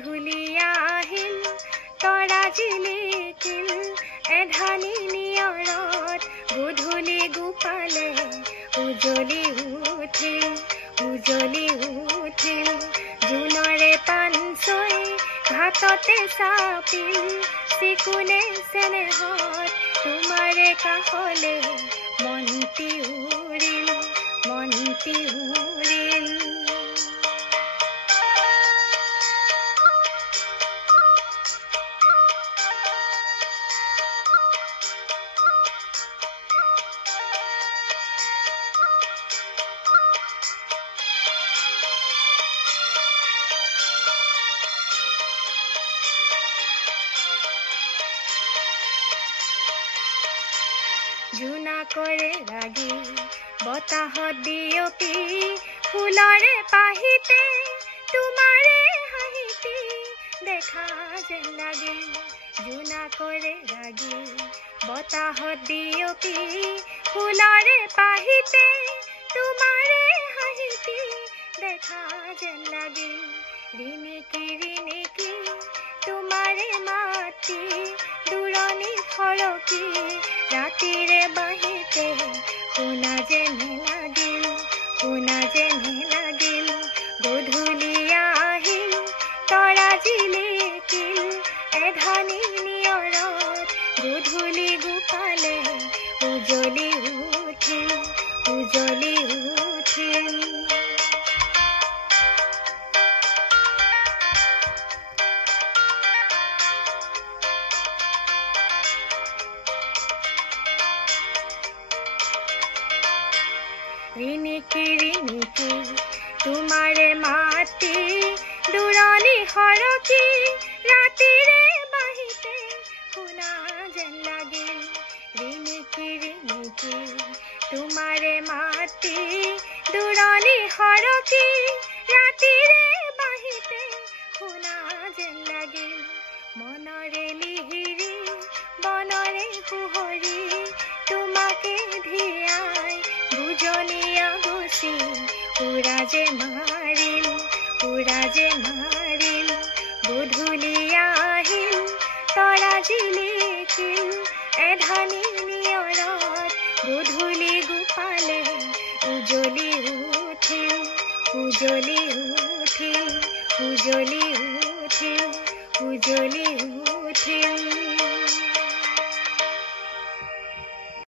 গধূলি আহিল তৰা জিলিকিল এধানি নিয়ৰত গধূলি গোপালে উজলি উঠিল জোনৰে পানচৈ ঘাটতে চাপিল চিকুনে চেনেহত তোমাৰে কাষলে মন্তি উৰিল জোনাকৰে লাগি বতাহত বিয়পি ফুলৰে পাহিতে তোমাৰে হাঁহিতি দেখা যেন লাগিল জোনাকৰে লাগি বতাহত বিয়পি ফুলৰে পাহিতে তোমাৰে হাঁহিতি দেখা যেন লাগিল ৰিণিকি তোমাৰে মাতি দূৰণি ফৰকি ৰাতিৰে বাহিতে শুনা যেন লাগিল গধূলি আহিল তৰা জিলিকিল এধানি নিয়ৰত গধূলি গোপালে উজলি উঠিল ৰিণিকি তোমাৰে মাতি দূৰণি সৰকি ৰাতিৰে বাহিতে শুনা যেন লাগিল ৰিণিকি তোমাৰে মাতি দূৰণি সৰকি ৰাতিৰে বাহিতে শুনা যেন লাগিল মনৰে লিহিৰি বনৰে সুহৰি তোমাকে ধিয়াই বুজনীয়া গুচি উৰা যে মাৰিল গধূলি আহিল তৰা জিলিকিল এধানি নিয়ৰত গধূলি গোপালে উজলি উঠিল